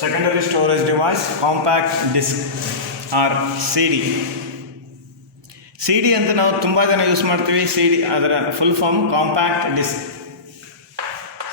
secondary storage device, compact disk or CD. CD ಅಂತ ನಾವು ತುಂಬ ಜನ ಯೂಸ್ ಮಾಡ್ತೀವಿ. CD ಅದರ full form compact disc,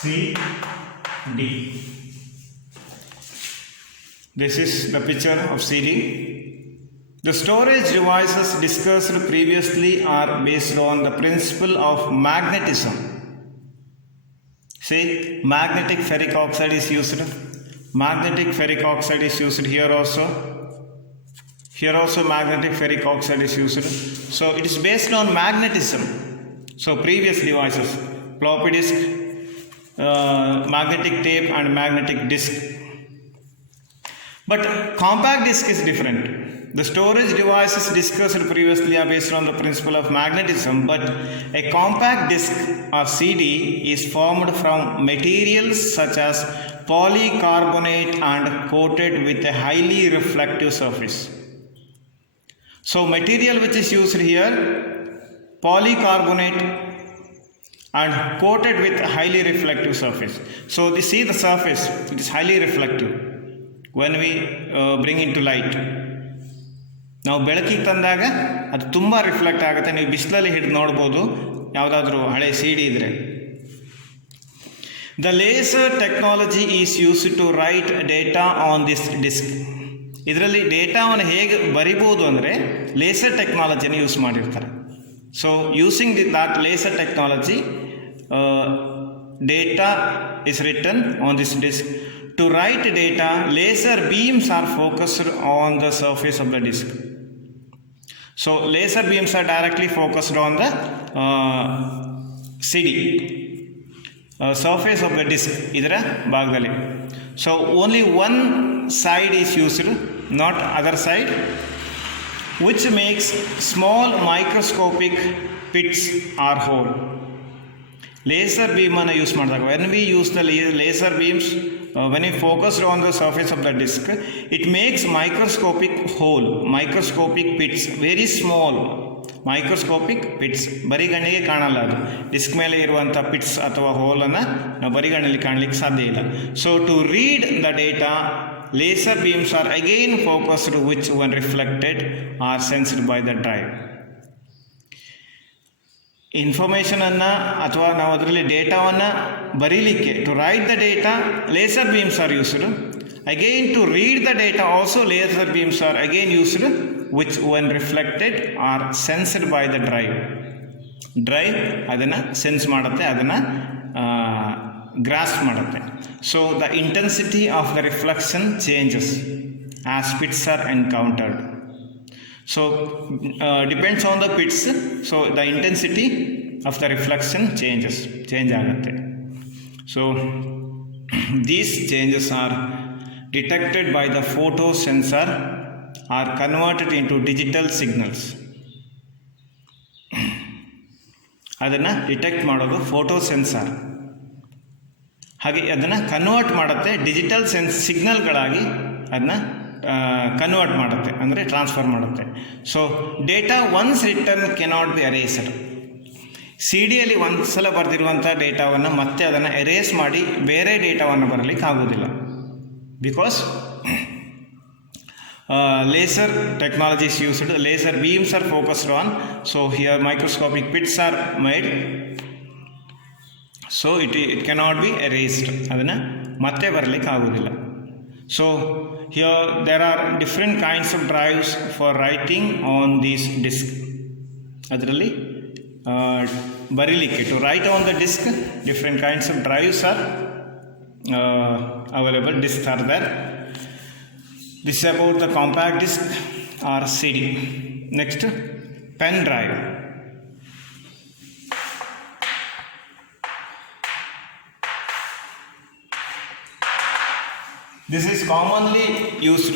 CD. This is the picture of CD. The storage devices discussed previously are based on the principle of magnetism. See, magnetic ferric oxide is used. Magnetic ferric oxide is used here also. Here also magnetic ferric oxide is used. So it is based on magnetism. So previous devices, floppy disk, magnetic tape and magnetic disk. But compact disk is different. The storage devices discussed previously are based on the principle of magnetism, but a compact disk or CD is formed from materials such as polycarbonate and coated with a highly reflective surface. So material which is used here, polycarbonate and coated with a highly reflective surface. So you see the surface, it is highly reflective when we bring into light. ನಾವು ಬೆಳಕಿಗೆ ತಂದಾಗ ಅದು ತುಂಬ reflect ಆಗುತ್ತೆ. ನೀವು ಬಿಸಿಲಲ್ಲಿ ಹಿಡಿದು ನೋಡ್ಬೋದು ಯಾವುದಾದ್ರೂ ಹಳೆ ಸಿ ಡಿ ಇದ್ದರೆ. The laser technology is use to write data on this disc. ಇದರಲ್ಲಿ ಡೇಟಾವನ್ನು ಹೇಗೆ ಬರಿಬೋದು ಅಂದರೆ ಲೇಸರ್ ಟೆಕ್ನಾಲಜಿನ ಯೂಸ್ ಮಾಡಿರ್ತಾರೆ. So using that laser technology data is written on this disc. To write data, laser beams are focused on the surface of the disk. So laser beams are directly focused on the CD, surface of the disk, idara bhagdalli. So only one side is used, not other side, which makes small microscopic pits or hole. Laser beam ಅನ್ನು use ಮಾಡಿದಾಗ, when we use the laser beams, when we focus on the surface of the disk, it makes microscopic hole, microscopic pits, very small microscopic pits. ಬರಿಗಣ್ಣಿಗೆ ಕಾಣಲ್ಲ ಅದು. Disc ಮೇಲೆ ಇರುವಂಥ pits ಅಥವಾ ಹೋಲನ್ನು ನಾವು ಬರಿಗಣ್ಣಲ್ಲಿ ಕಾಣಲಿಕ್ಕೆ ಸಾಧ್ಯ ಇಲ್ಲ. So to read the data, laser beams are again focused, which when reflected are sensed by the drive. ಇನ್ಫಾರ್ಮೇಷನನ್ನು ಅಥವಾ ನಾವು ಅದರಲ್ಲಿ ಡೇಟಾವನ್ನು ಬರೀಲಿಕ್ಕೆ, to write the data, laser beams are used. Again to read the data also laser beams are again used, which when reflected are sensed by the drive. Drive ಅದನ್ನು sense ಮಾಡುತ್ತೆ, ಅದನ್ನು grasp ಮಾಡುತ್ತೆ. So the intensity of the reflection changes as pits are encountered. So depends on the pits, so the intensity of the reflection change ಆಗುತ್ತೆ. So these changes are detected by the photo sensor, are converted into digital signals. ಅದನ್ನು detect ಮಾಡೋದು photo sensor. ಹಾಗೆ ಅದನ್ನು convert ಮಾಡುತ್ತೆ, digital ಸಿಗ್ನಲ್ಗಳಾಗಿ ಅದನ್ನ convert ಮಾಡುತ್ತೆ, ಅಂದರೆ transfer ಮಾಡುತ್ತೆ. So data once written cannot be erased. ಸಿ ಡಿಯಲ್ಲಿ ಒಂದು ಸಲ ಬರೆದಿರುವಂಥ ಡೇಟಾವನ್ನು ಮತ್ತೆ ಅದನ್ನು ಎರೇಸ್ ಮಾಡಿ ಬೇರೆ ಡೇಟಾವನ್ನು ಬರಲಿಕ್ಕೆ ಆಗೋದಿಲ್ಲ. Because laser technology is used, laser beams are focused on, so here microscopic pits are made, so it cannot be erased, ಅದನ್ನು ಮತ್ತೆ ಬರಲಿಕ್ಕೆ ಆಗೋದಿಲ್ಲ. So here there are different kinds of drives for writing on these disk. ಅದರಲ್ಲಿ ಬರೀಲಿಕ್ಕೆ, to write on the disk, different kinds of drives are available, disks are there. This is about the compact disk or CD. Next, pen drive. This is commonly used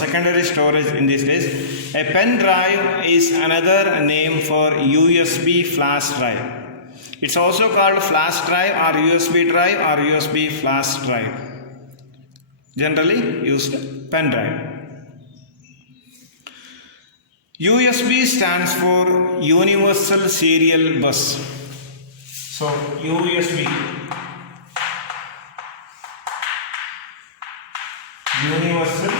secondary storage in these days. A pen drive is another name for USB flash drive. It's also called flash drive or USB drive or USB flash drive. Generally used pen drive. USB stands for Universal Serial Bus. So USB universal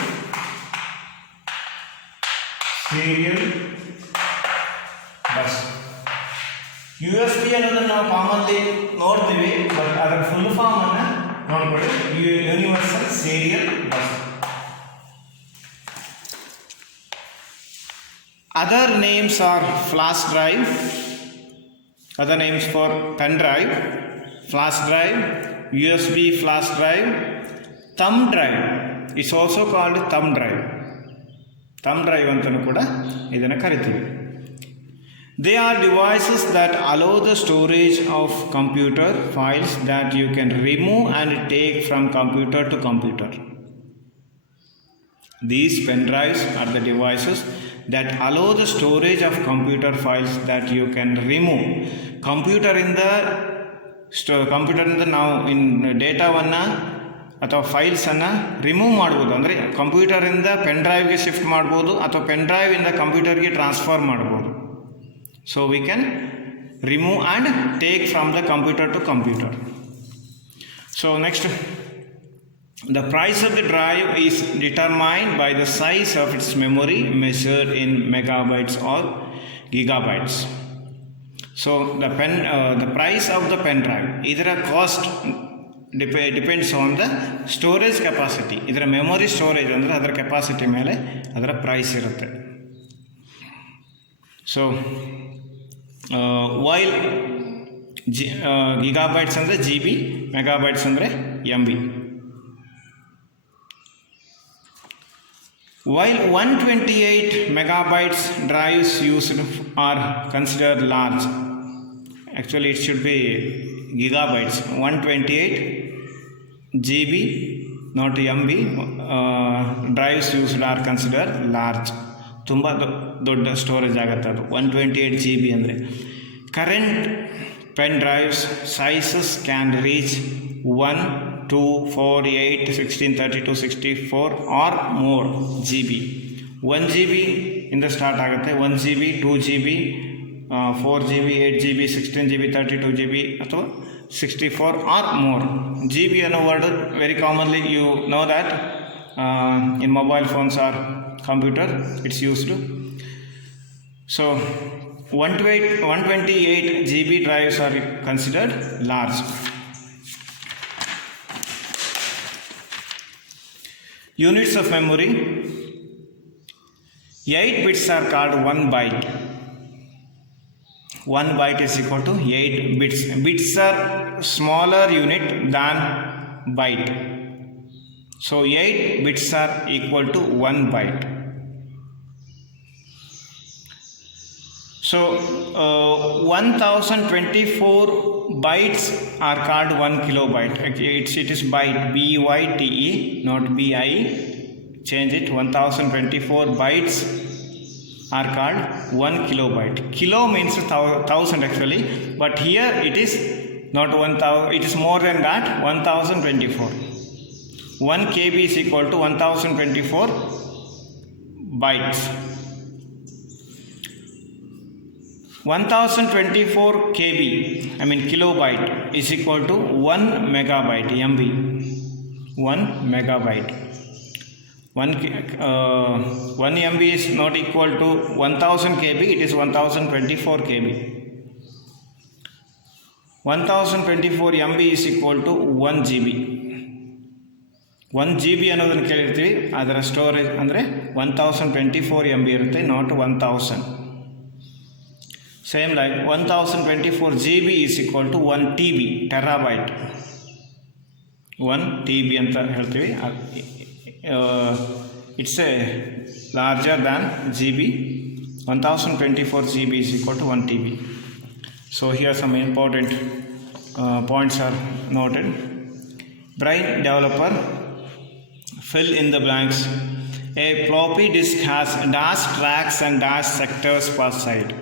serial bus. USB ಅನ್ನೋದನ್ನು ನಾವು commonly ನೋಡ್ತೀವಿ, but ಅದರ full form ಅನ್ನು ನೋಡ್ಕೊಳ್ಳಿ. Universal serial bus. Other names are flash drive, other names for pen drive, flash drive, USB flash drive, thumb drive. It's also called thumb drive. Thumb drive ಅಂತಲೂ ಕೂಡ ಇದನ್ನು ಕರಿತೀವಿ. They are devices that allow the storage of computer files that you can remove and take from computer to computer. These pen drives are the devices that allow the storage of computer files that you can remove. ಕಂಪ್ಯೂಟರಿಂದ ನಾವು ಡೇಟಾವನ್ನು ಅಥವಾ ಫೈಲ್ಸನ್ನು remove ಮಾಡ್ಬೋದು. ಅಂದರೆ ಕಂಪ್ಯೂಟರಿಂದ pen ಡ್ರೈವ್ಗೆ shift ಮಾಡ್ಬೋದು ಅಥವಾ pen ಡ್ರೈವಿಂದ ಕಂಪ್ಯೂಟರ್ಗೆ transfer ಮಾಡ್ಬೋದು. So we can remove and take from the computer to computer. So next, the price of the drive is determined by the size of its memory measured in megabytes or gigabytes. So the price of the pen drive, idra cost depends on the storage capacity. Idra memory storage andre adra capacity mele adra price irutte. So while gigabytes ಅಂದರೆ GB, megabytes ಅಂದರೆ MB. While 128 megabytes drives used are considered large, actually it should be gigabytes. 128 GB, not MB, drives used are considered large. ತುಂಬ ದೊಡ್ಡ storage ಆಗುತ್ತೆ ಅದು 128 GB ಅಂದರೆ. Current pen drives sizes can reach 1, 2, 4, 8, 16, 32, 64 or more GB. 1 GB ಇಂದ start ಆಗುತ್ತೆ. 1 GB, 2 GB, 4 GB, 8 GB, 16 GB, 32 GB ಅಥವಾ 64 or more. GB ಅನ್ನೋ word very commonly you know that in mobile phones or computer it's used. So 128 GB drives are considered large. Units of memory. 8 bits are called 1 byte. 1 byte is equal to 8 bits. Bits are smaller unit than byte. So 8 bits are equal to 1 byte. So 1024 bytes are called 1 kilobyte. It is byte, B-Y-T-E, not B-I. Change it. 1024 bytes are called 1 kilobyte. Kilo means 1000 actually, but here it is not 1000. It is more than that. 1024. 1 KB is equal to 1024 bytes. 1024 KB, I mean kilobyte, is equal to 1 megabyte, MB. 1 megabyte. 1 MB is not equal to 1000 KB, it is 1024 KB. 1024 MB is equal to 1 GB. 1 GB ಅನ್ನೋದನ್ನು ಕೇಳಿರ್ತೀವಿ, ಅದರ storage ಅಂದರೆ 1024 MB ಇರುತ್ತೆ, not 1000. Same like 1024 GB is equal to 1 TB, terabyte. 1 TB ಅಂತ ಹೇಳ್ತೀವಿ. It's a larger than GB. 1024 GB is equal to 1 TB. So here some important points are noted. Brain developer, fill in the blanks. A floppy disk has dash tracks and dash sectors per side.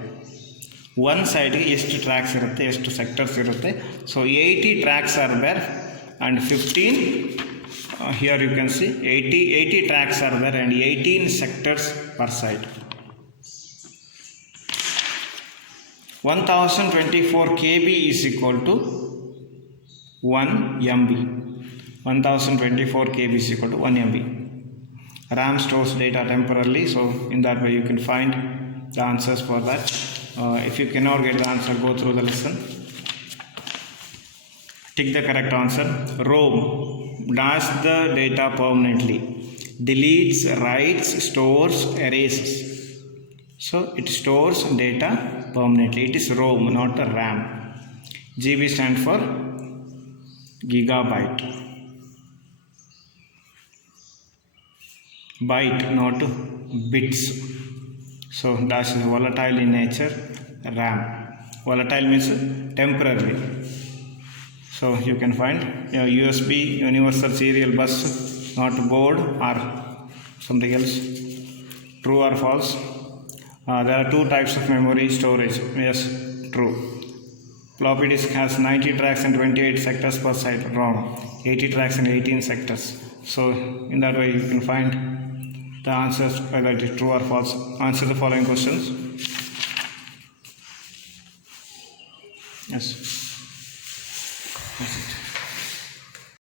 One side ಎಷ್ಟು tracks ಇರುತ್ತೆ, ಎಷ್ಟು sectors ಇರುತ್ತೆ. So 80 tracks are there and 15 here you can see 80 tracks are there and 18 sectors per side. 1024 KB is equal to 1 MB. 1024 KB is equal to 1 MB. RAM stores data temporarily, so in that way you can find the answers for that. If you cannot get the answer, go through the lesson. Tick the correct answer. ROM does the data permanently, deletes, writes, stores, erases. So it stores data permanently. It is ROM, not the RAM. GB stands for gigabyte. Byte, not bits. So dash is volatile in nature. RAM. Volatile means temporary. So you can find USB, universal serial bus, not board or something else. True or false? There are two types of memory storage. Yes, true. Floppy disk has 90 tracks and 28 sectors per side. Wrong. 80 tracks and 18 sectors. So in that way you can find the answers whether it is true or false. Answer the following questions. Yes.